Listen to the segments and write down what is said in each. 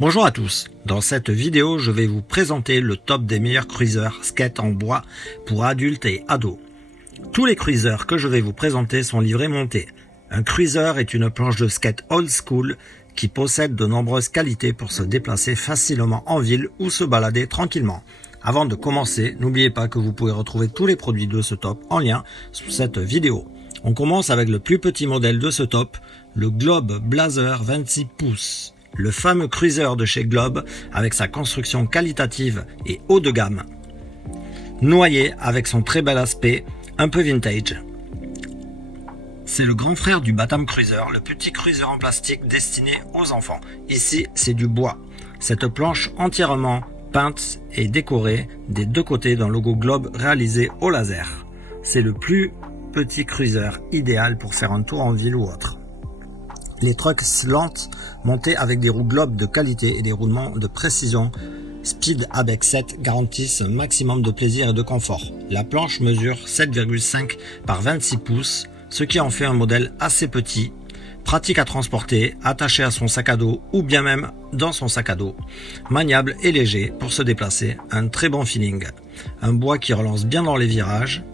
Bonjour à tous, dans cette vidéo je vais vous présenter le top des meilleurs cruisers skate en bois pour adultes et ados. Tous les cruisers que je vais vous présenter sont livrés montés. Un cruiser est une planche de skate old school qui possède de nombreuses qualités pour se déplacer facilement en ville ou se balader tranquillement. Avant de commencer, n'oubliez pas que vous pouvez retrouver tous les produits de ce top en lien sous cette vidéo. On commence avec le plus petit modèle de ce top, le Globe Blazer 26 pouces. Le fameux cruiser de chez Globe avec sa construction qualitative et haut de gamme. Noyé avec son très bel aspect, un peu vintage. C'est le grand frère du Batam Cruiser, le petit cruiser en plastique destiné aux enfants. Ici, c'est du bois. Cette planche entièrement peinte et décorée des deux côtés d'un logo Globe réalisé au laser. C'est le plus petit cruiser idéal pour faire un tour en ville ou autre. Les trucks slant montés avec des roues Globe de qualité et des roulements de précision Speed avec 7 garantissent un maximum de plaisir et de confort. La planche mesure 7,5 par 26 pouces, ce qui en fait un modèle assez petit, pratique à transporter, attaché à son sac à dos ou bien même dans son sac à dos. Maniable et léger pour se déplacer, un très bon feeling. Un bois qui relance bien dans les virages.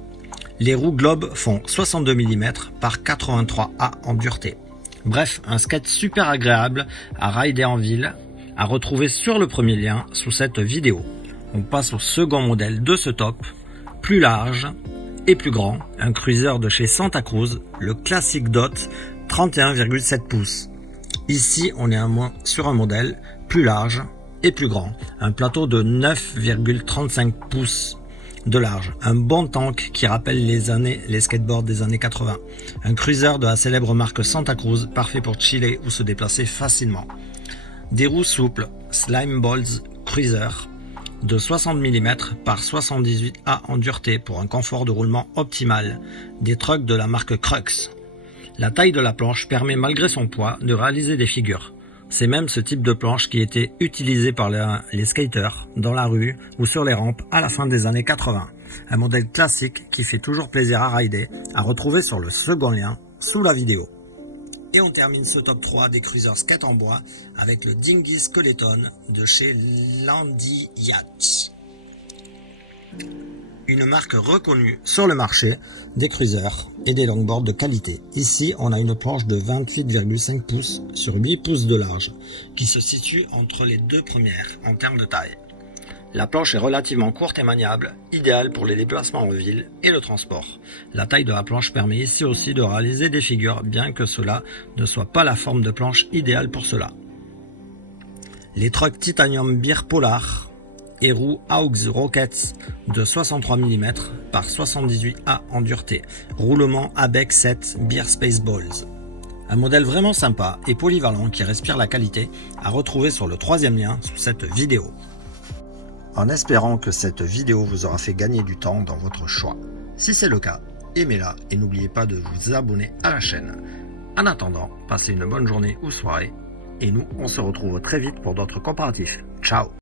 Les roues Globe font 62 mm par 83A en dureté. Bref, un skate super agréable à rider en ville, à retrouver sur le premier lien sous cette vidéo. On passe au second modèle de ce top, plus large et plus grand, un cruiser de chez Santa Cruz, le Classic Dot 31,7 pouces. Ici, on est sur un modèle plus large et plus grand, un plateau de 9,35 pouces de large, un bon tank qui rappelle les skateboards des années 80, un cruiser de la célèbre marque Santa Cruz, parfait pour chiller ou se déplacer facilement. Des roues souples Slime Balls Cruiser de 60 mm par 78A en dureté pour un confort de roulement optimal, des trucks de la marque Crux. La taille de la planche permet malgré son poids de réaliser des figures. C'est même ce type de planche qui était utilisé par les skaters dans la rue ou sur les rampes à la fin des années 80. Un modèle classique qui fait toujours plaisir à rider, à retrouver sur le second lien sous la vidéo. Et on termine ce top 3 des cruisers skate en bois avec le Dinghy Skeleton de chez Landy Yacht. Une marque reconnue sur le marché des cruisers et des longboards de qualité. Ici, on a une planche de 28,5 pouces sur 8 pouces de large, qui se situe entre les deux premières en termes de taille. La planche est relativement courte et maniable, idéale pour les déplacements en ville et le transport. La taille de la planche permet ici aussi de réaliser des figures, bien que cela ne soit pas la forme de planche idéale pour cela. Les trucks Titanium Beer Polar et roues Aux Rockets de 63 mm par 78A en dureté. Roulement ABEC 7 Beer Spaceballs. Un modèle vraiment sympa et polyvalent qui respire la qualité à retrouver sur le troisième lien sous cette vidéo. En espérant que cette vidéo vous aura fait gagner du temps dans votre choix. Si c'est le cas, aimez-la et n'oubliez pas de vous abonner à la chaîne. En attendant, passez une bonne journée ou soirée et nous on se retrouve très vite pour d'autres comparatifs. Ciao!